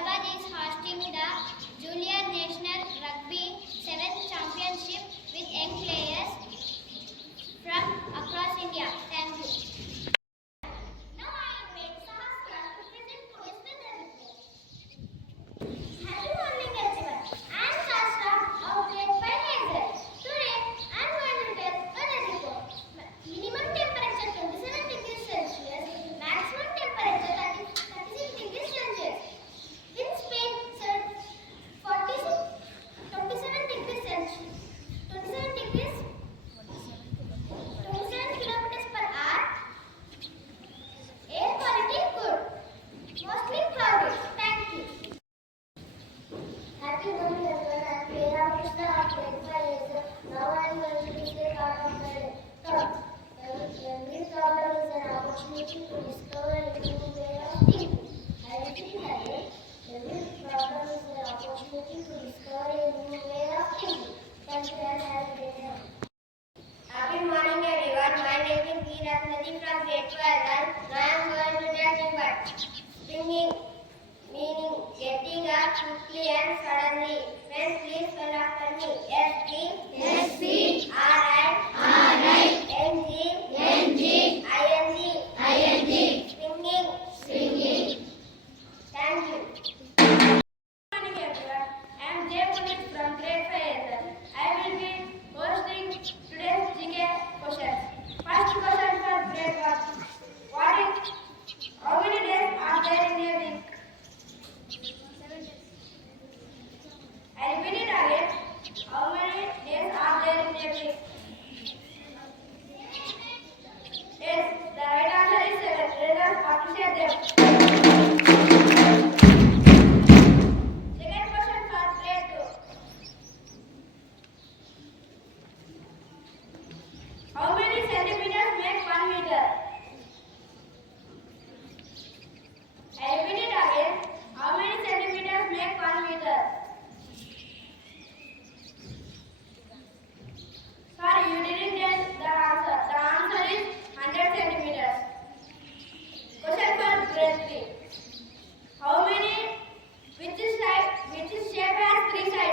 Hyderabad is hosting the Junior National Rugby 7th Championship with young players from across India. Thank you. Now I invite Sahasra to present today's weather report. Happy morning everyone. I am Sahasra of Grade V Hazel. Today I am going to tell weather report. Minimum temperature 27 degrees Celsius, maximum temperature 36 degrees Celsius. Wind speed 27 degrees Celsius. 27 kilometers per hour. Air quality good. Mostly cloudy. Thank you. Happy morning everyone. I am Priya Krishna of Grade V Hazel. Now I am going to discuss part of the thought. Every problem is an opportunity to discover a new way of thinking. I repeat again. Every problem is an opportunity to discover a new way of thinking. Thank you and have a great day. Happy morning everyone. My name is Veerathnati from Grade 12 and now I am going to tell you what springing meaning getting up quickly and suddenly. Friends, please spell after me. Springing. Thank you. Good morning everyone. I am Jay from Grade 5 Hazel. I will be hosting today's GK questions. First question for Grade 1. How many days are there in a week? I repeat it again. How many days are there in a week? Yes, the right answer is 7. Let us appreciate them. Second question for Grade 2. How many centimeters make 1 meter? I repeat it again. How many centimeters make 1 meter? Sorry, you didn't get the answer. The answer is 100 centimeters. Question for Grade 3. Which shape has 3 sides?